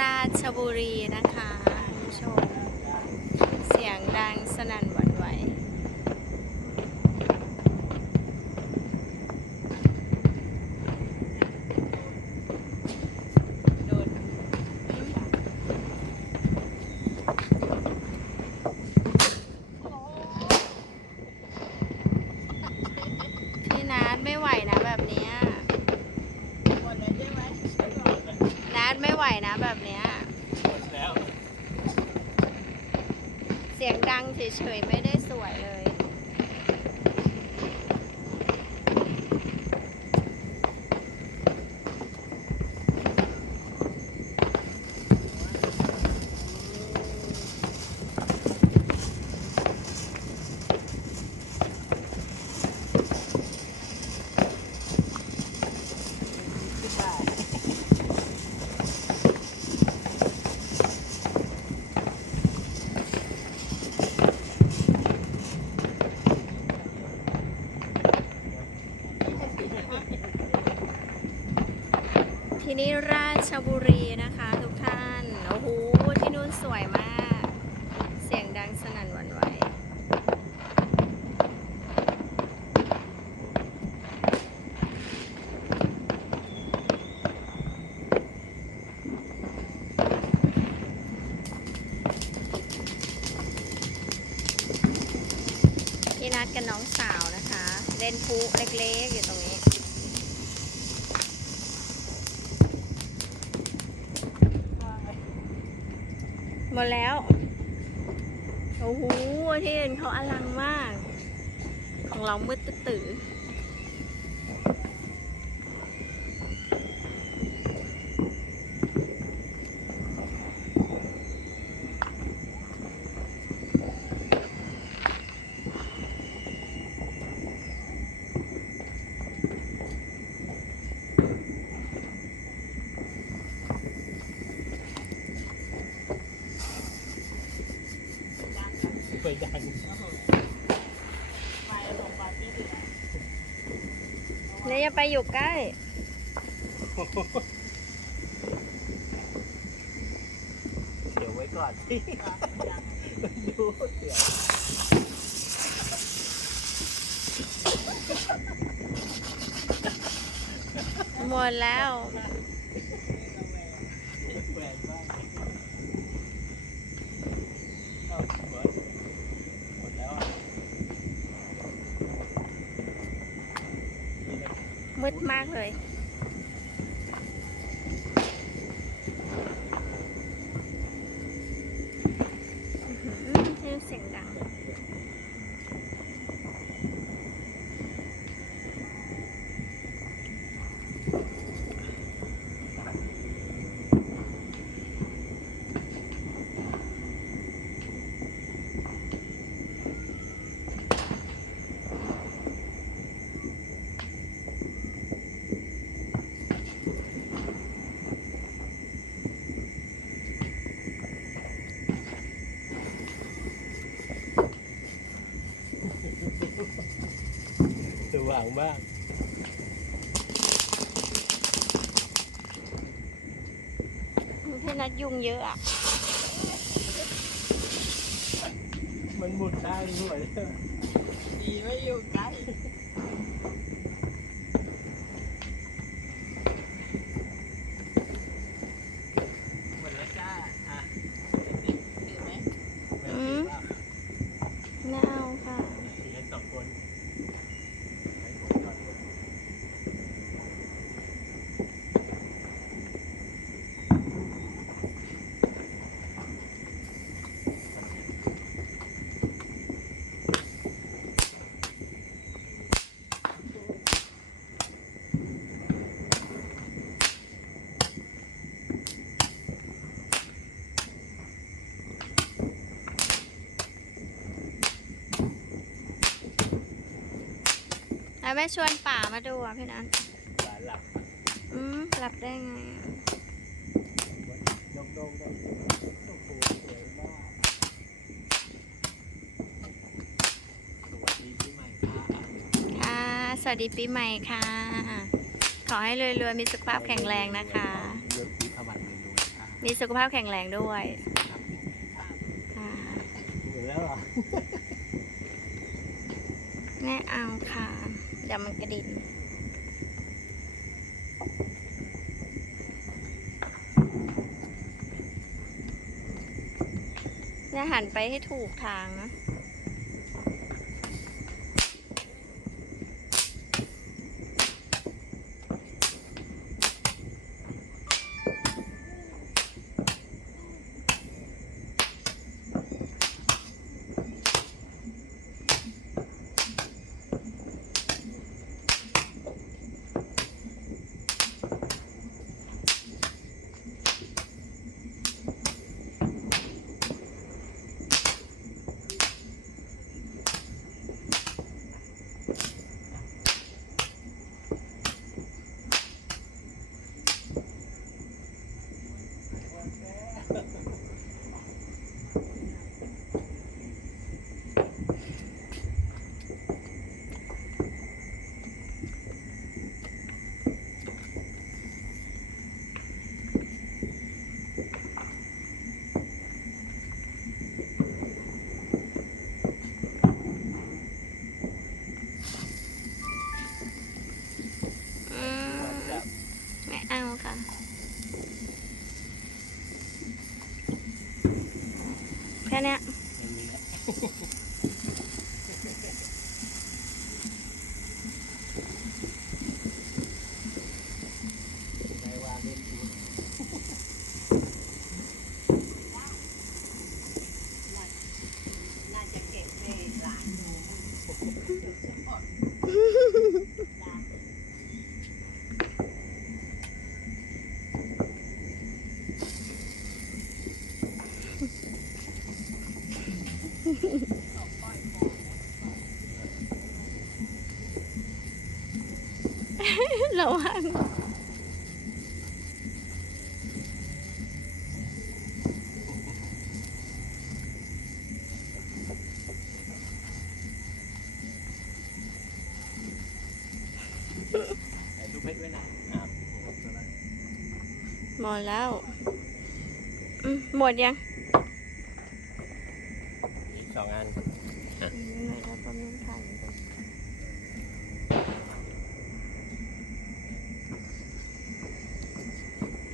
ราชบุรีนะคะคุณผู้ชม เสียงดังสนั่นหวั่นไหว โดนพี่นัทไม่ไหวนะแบบเนี้ยนัทไม่ไหวนะแบบเนี้ย แล้ว เสียงดัง เฉยๆไม่ได้สวยเลย ที่นี่ราชบุรีนะคะทุกท่าน โอ้โห ที่นู่นสวยมาก เสียงดังสนั่นหวั่นไหวพี่นัดกับน้องสาวนะคะ เล่นพุเล็กๆอยู่ตรงนี้ หมดแล้ว โอ้โหที่อื่นเขาอลังมาก ของเรามืดตื้อ ๆไปดังเนี่ยอย่าไปอยู่ใกล้ เดี๋ยวไว้ก่อนที่ดูเดี๋ยวหมดแล้ว แหวนมากเอาหมดหมดแล้วอะนี่นะ มากเลยอื้อหือให้เสียงดัง ว่างมากพี่นัดยุงเยอะอะ มันหมุนได้ด้วยดีไม่อยู่ใกล้ หมดแล้วจ้าอะ ถือไหม แหวน อื สี ม ว่า ไม่เอาค่ะ สีกันสองคนให้ผมก่อน แล้วแม่ชวนป่ามาดูอะพี่นัทหลานหลับอืมหลับได้ไงอะยกโดงได้โอ้โหสวยมากสวัสดีปีใหม่ค่ะค่ะสวัสดีปีใหม่ค่ะ ขอให้รวยๆมีสุขภาพแข็งแรงนะคะยศวิภาวันเลยด้วยค่ะมีสุขภาพแข็งแรงด้วยอ่าหมดแล้วเหรอแม่เอาค่ะ เดี๋ยวมันกระดิ่งเนี่ยหันไปให้ถูกทางนะ แค่เนี้ย ไม่มีแล้วได้ว่าเล่นดู น่าจะเก็บให้หลานดู ระวังแต่ดูเพชรไว้นะอ่าหมดแล้ว หมดแล้วอืมหมดยังอีก สองอัน ไม่แล้วก็ไม่ถ่าย